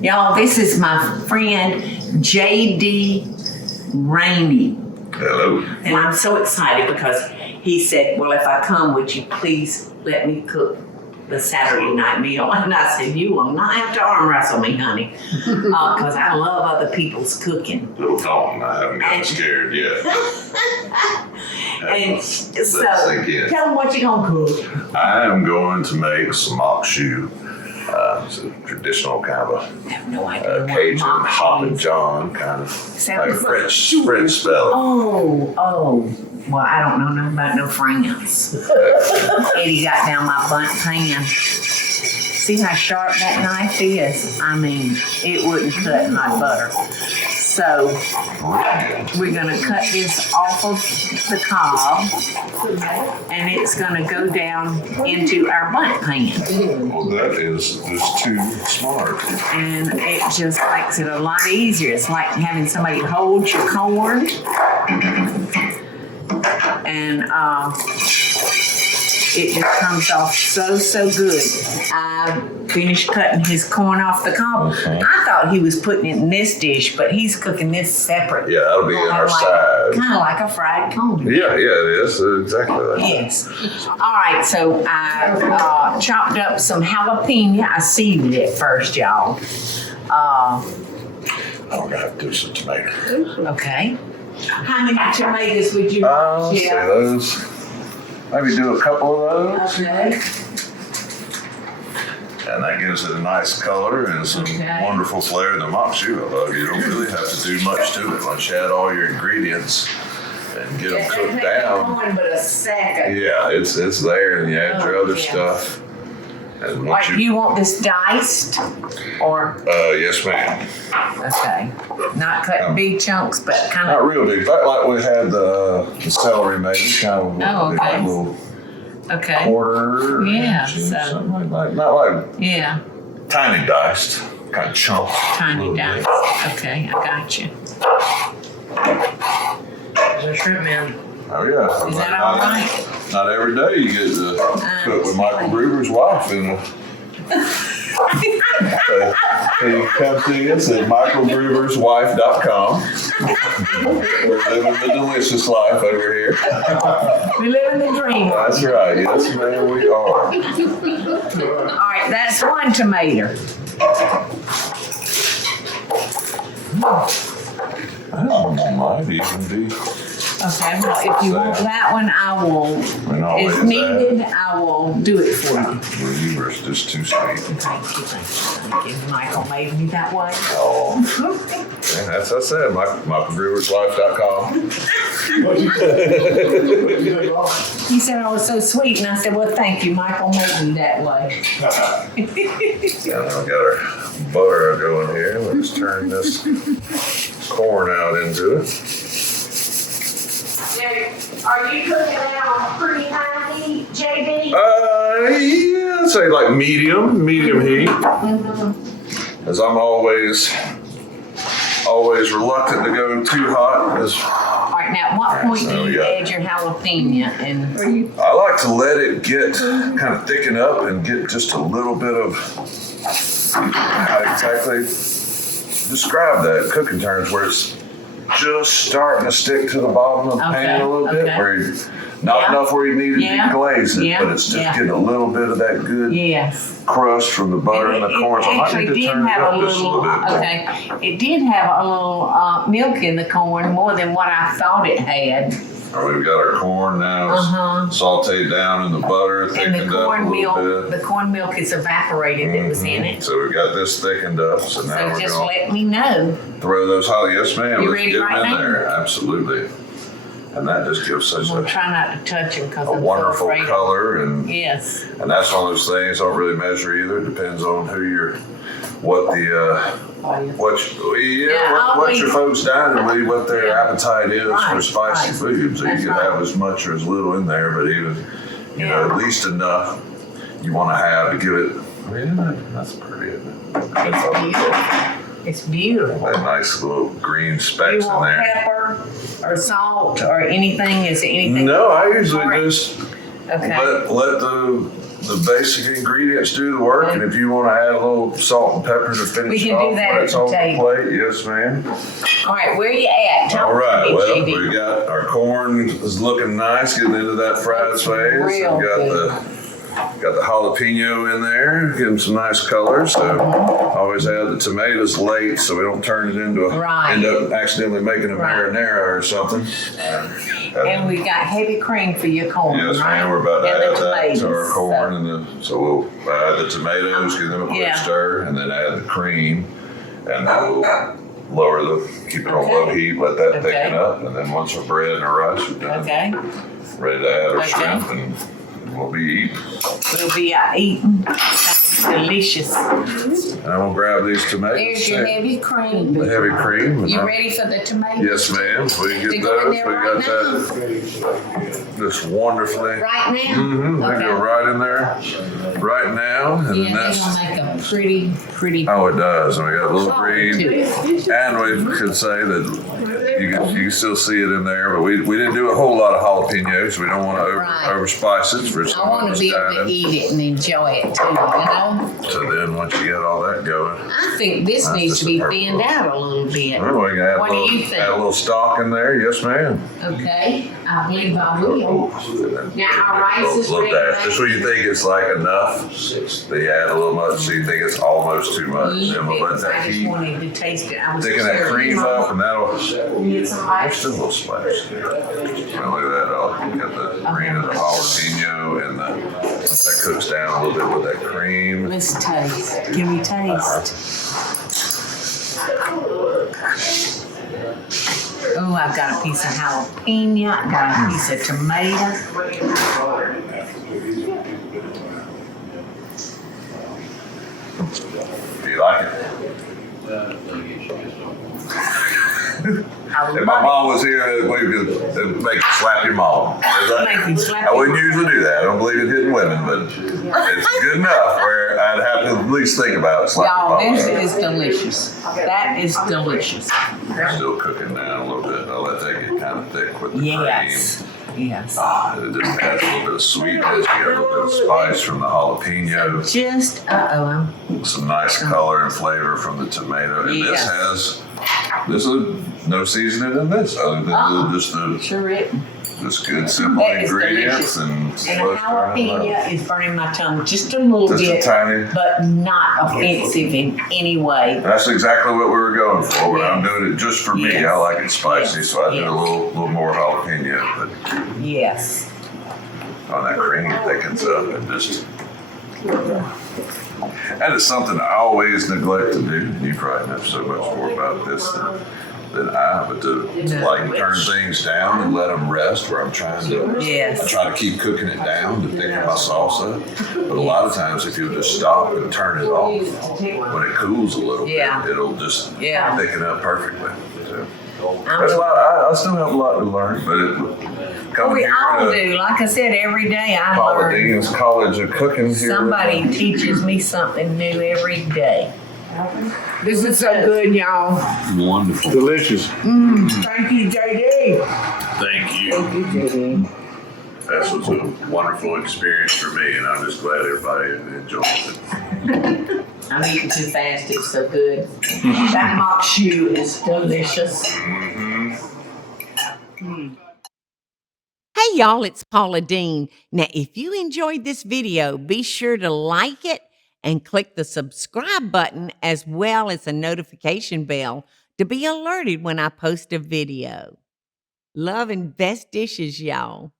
Y'all, this is my friend J.D. Rainey. Hello. And I'm so excited because he said, well, if I come, would you please let me cook the Saturday night meal? And I said, you will not have to arm wrestle me, honey, because I love other people's cooking. Little Dalton, I haven't gotten scared yet. And so, tell them what you're going to cook. I am going to make some Maque Choux. It's a traditional kind of I have no idea. Cajun hop and john kind of like French spelling. Oh. Well, I don't know nothing about no France. Eddie got down my bunt pan. See how sharp that knife is? I mean, it wouldn't cut my butter. So we're gonna cut this off of the cob, and it's gonna go down into our bunt pan. Well, that is just too smart. And it just makes it a lot easier. It's like having somebody hold your corn. And it just comes off so good. I finished cutting his corn off the cob. I thought he was putting it in this dish, but he's cooking this separate. Yeah, that'll be in our side. Kind of like a fried corn. Yeah, it is exactly like Yes. All right, so I chopped up some jalapeno. I seeded it first, y'all. I'm gonna have to do some tomatoes. Okay. How many tomatoes would you say those. Maybe do a couple of those. Okay. And that gives it a nice color and some wonderful flavor. The Maque Choux, I love. You don't really have to do much to it once you add all your ingredients and get them cooked down. More but a second. Yeah, it's there, and you add your other stuff. And Like, you want this diced or? Yes, ma'am. Okay. Not cut big chunks, but kind Not of. real big, but like we had the celery made, kind of like a little quarter. Yeah. Inches, So. something like not like Yeah. tiny diced, kind of chunk. Tiny diced. Okay, I got you. There's a shrimp man. Oh yeah. Is that all right? Not every day you get to cook with Michael Gruber's wife in a. He come to us at michaelgruberswife.com. We're living the delicious life over here. We're living the dream. That's right. Yes, ma'am, we are. All right, that's one tomato. I might even be. Okay, well, if you want that one, I will. If needed, I will do it for you. Well, you were just too sweet. Thank you. Michael made me that way. Oh. Yeah, that's what I said. michaelgruberswife.com. He said I was so sweet, and I said, well, thank you. Michael made me that way. And we got our butter going here. Let's turn this corn out into it. Are you cooking that on pretty high heat, JB? Yeah, I'd say like medium heat. As I'm always reluctant to go too hot. All right, now at what point do you add your jalapeno? And I like to let it get kind of thicken up and get just a little bit of, how exactly describe that, cooking terms, where it's just starting to stick to the bottom of the pan a little bit, where you, not enough where you need to deglaze it, but it's just getting a little bit of that good crust from the butter and the corn. So I might need to turn it up just a little bit. It did have a little milk in the corn, more than what I thought it had. We've got our corn now sauteed down in the butter, thickened up a little bit. The corn milk is evaporated that was in it. So we've got this thickened up. So now we're just going let me know. Throw those hot, yes ma'am. You Let's ready get them right in now? there. Absolutely. And that just gives such I'm try not to touch them because a I'm wonderful so afraid. color. And Yes. and that's one of those things don't really measure either. It depends on who you're, what the what your folks dining with, what their appetite is for spicy food. So you can have as much or as little in there, but even you know at least enough you want to have to give it. That's pretty. It's beautiful. That nice little green specks you want in there. Pepper or salt or anything? Is it anything? No, I usually just Okay. let the the basic ingredients do the work, and if you want to add a little salt and pepper to finish We can off do that when at it's the on the table. plate, yes, ma'am. All right, where you at? All right, me, well, JD. we got our corn is looking nice, getting into that fried Looks phase. We real got the jalapeno in there, getting some nice color. So always add the tomatoes late so we don't turn it into end up accidentally making a marinara or something. And we got heavy cream for your corn. Yes, right? ma'am. We're about to And add the that to tomatoes, our corn, so we'll add the tomatoes, give them a quick stir, and then add the cream, and then we'll keep it on low heat, let that thicken up, and then once our bread and our rice are done, ready to add our shrimp, and we'll be eating. We'll be eating. Delicious. And I'm gonna grab these tomatoes. There's your heavy cream. The heavy cream. You ready for the tomatoes? Yes, ma'am. We can get those. We got that just wonderfully. Right now? Mm-hmm. They go right in there right now. And Yeah, that's they're gonna make a pretty. oh, it does. And we got a little green. And we could say that you can still see it in there, but we didn't do a whole lot of jalapenos. We don't want to over spice it. I want to be able to eat it and enjoy it too, you know? So then once you get all that going. I think this needs to be thinned out a little bit. Well, we can add What do you think? Add a little stock in there. Yes, ma'am. Okay, I believe I will. Now our rice is ready. Just when you think it's like enough, they add a little much. So you think it's almost too much. Then we'll let that I just heat. wanted to taste it. I was Taking that cream up, and that'll. Get some There's ice. still a little splash there. Well, look at that. I'll get the green of the jalapeno, and once that cooks down a little bit with that cream. Let's taste. Can we taste? Oh, I've got a piece of jalapeno. I got a piece of tomato. Do you like it? If my mom was here, we could make you slap your mom. Make me slap I wouldn't your usually do that. I don't believe in hitting women, but it's good enough where I'd have to at least think about slapping Y'all, your this mom. is delicious. That is delicious. Still cooking down a little bit. I'll let that get kind of thick with the Yes. Yes. cream. It just adds a little bit of sweetness. You get a little bit of spice from the jalapeno. Just, Some nice color and flavor from the tomato. And Yes. this is no seasoning in this other than just good simple That is ingredients delicious. and And the jalapeno is burning my tongue just a little just bit, a tiny. but not offensive in any way. That's exactly what we were going for. I'm doing it just for me. Yes. I like it spicy, so I do Yes. a little more jalapeno. But Yes. on that cream thickens up and just. That is something I always neglect to do. You probably know so much more about this than I, but to like turn things down and let them rest where I'm trying to. Yes. I try to keep cooking it down to thicken my salsa, but a lot of times if you just stop and turn it off, when it cools a little bit, it'll just thicken up perfectly. So, that's a lot. I still have a lot to learn, but We all do. Like I said, every day I Paula learn. Deen's College of Cooking here. Somebody teaches me something new every day. This is so good, y'all. Wonderful. Delicious. Thank you, JD. Thank you. Thank you, JD. This was a wonderful experience for me, and I'm just glad everybody enjoyed it. I'm eating too fast. It's so good. That Maque Choux is delicious. Hey y'all, it's Paula Deen. Now, if you enjoyed this video, be sure to like it and click the subscribe button as well as the notification bell to be alerted when I post a video. Love and best dishes, y'all.